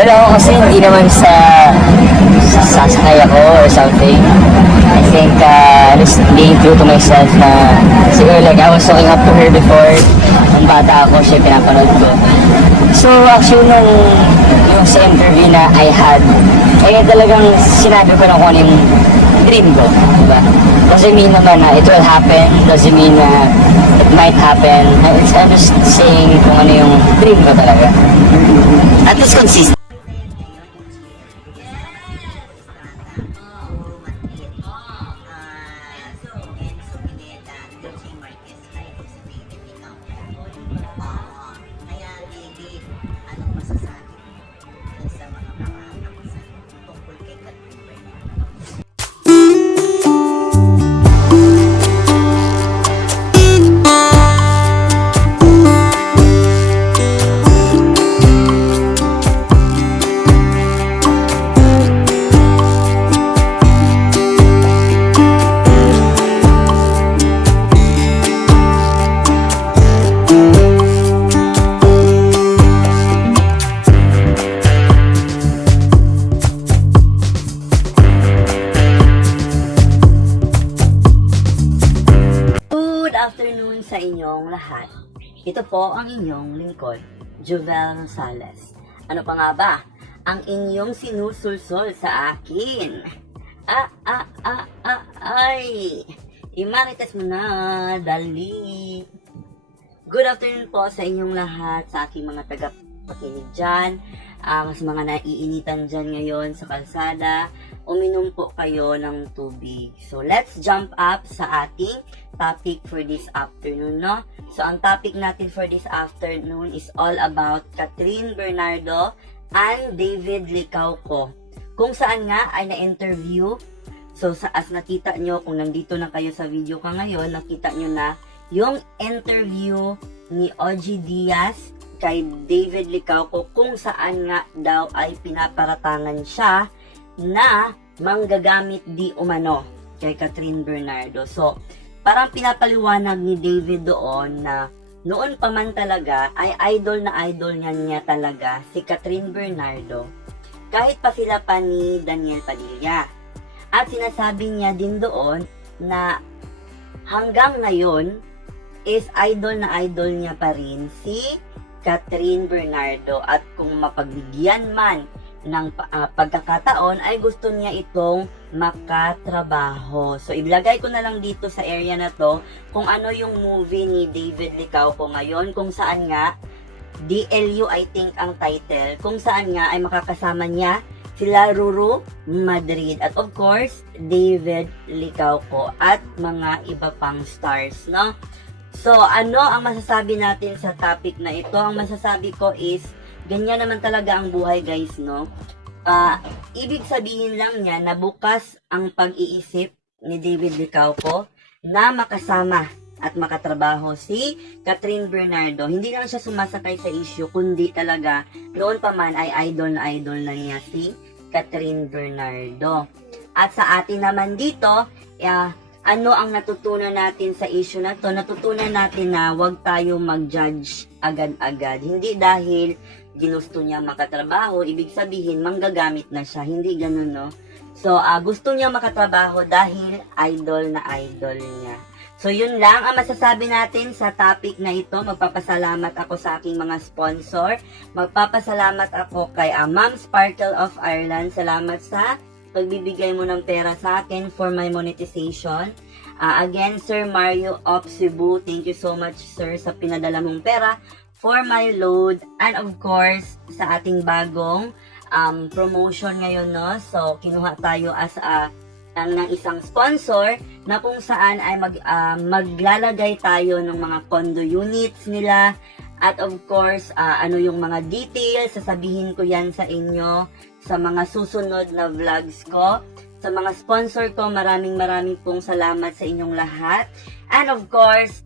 Wala ako kasi hindi naman sa sasakay ako or something. I think just being true to myself na siguro like I was looking up to her before. Nung bata ako, siya pinapanood ko. So actually yung sa interview na I had, talagang sinabi ko na kung ano yung dream ko, diba? Doesn't mean naman na it will happen, doesn't mean na it might happen. I'm just saying kung ano yung dream ko talaga. At least consistent. Afternoon sa inyong lahat. Ito po ang inyong lingkod, Jovel Rosales. Ano pa nga ba ang inyong sinusulsol sa akin? Ay! Imarites mo na, dali! Good afternoon po sa inyong lahat, sa aking mga tagapakinig dyan, mas mga naiinitan dyan ngayon sa kalsada. Uminom po kayo ng tubig. So, let's jump up sa ating topic for this afternoon, no? So, ang topic natin for this afternoon is all about Catherine Bernardo and David Licauco. Kung saan nga ay na-interview. So, as nakita nyo, kung nandito na kayo sa video ka ngayon, nakita nyo na yung interview ni OG Diaz kay David Licauco, kung saan nga daw ay pinaparatangan siya na manggagamit di umano kay Catherine Bernardo. So, parang pinapaliwanag ni David doon na noon pa man talaga ay idol niya talaga si Catherine Bernardo, kahit pa sila pa ni Daniel Padilla. At sinasabi niya din doon na hanggang ngayon is idol niya pa rin si Catherine Bernardo, at kung mapagbigyan man ng pagkakataon ay gusto niya itong makatrabaho. So, ilagay ko na lang dito sa area na to kung ano yung movie ni David Licauco ngayon, kung saan nga DLU I think ang title, kung saan nga ay makakasama niya sila Ruru Madrid at of course David Licauco at mga iba pang stars, no? So, ano ang masasabi natin sa topic na ito? Ang masasabi ko is ganyan naman talaga ang buhay, guys, no? Ibig sabihin lang niya na bukas ang pag-iisip ni David Licauco na makasama at makatrabaho si Catherine Bernardo. Hindi lang siya sumasakay sa issue, kundi talaga noon pa man ay idol na niya si Catherine Bernardo. At sa atin naman dito, ano ang natutunan natin sa issue na to? Natutunan natin na huwag tayo mag-judge agad-agad. Hindi dahil ginusto niya makatrabaho, ibig sabihin manggagamit na siya. Hindi ganun, no? So, gusto niya makatrabaho dahil idol na idol niya. So, yun lang ang masasabi natin sa topic na ito. Magpapasalamat ako sa aking mga sponsor. Magpapasalamat ako kay Ma'am Sparkle of Ireland. Salamat sa pagbibigay mo ng pera sa akin for my monetization. Again, Sir Mario of Cebu, thank you so much, sir, sa pinadala mong pera for my load. And of course, sa ating bagong promotion ngayon, no? So, kinuha tayo as ng isang sponsor na kung saan ay maglalagay tayo ng mga condo units nila. At of course, ano yung mga details, sasabihin ko yan sa inyo sa mga susunod na vlogs ko. Sa mga sponsor ko, maraming pong salamat sa inyong lahat. And of course,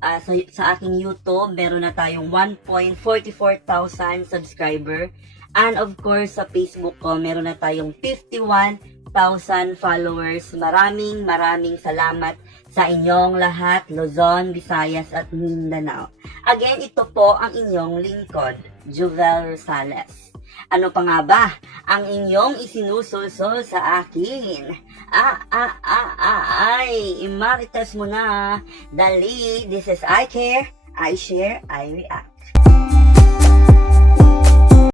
sa aking YouTube, meron na tayong 1.44,000 subscriber. And of course, sa Facebook ko, meron na tayong 51,000 followers. Maraming salamat sa inyong lahat, Luzon, Visayas at Mindanao. Again, ito po ang inyong lingkod, Jovel Rosales. Ano pa nga ba ang inyong isinusulsol sa akin? Ay, imarites mo na. Dali, this is I Care, I Share, I React.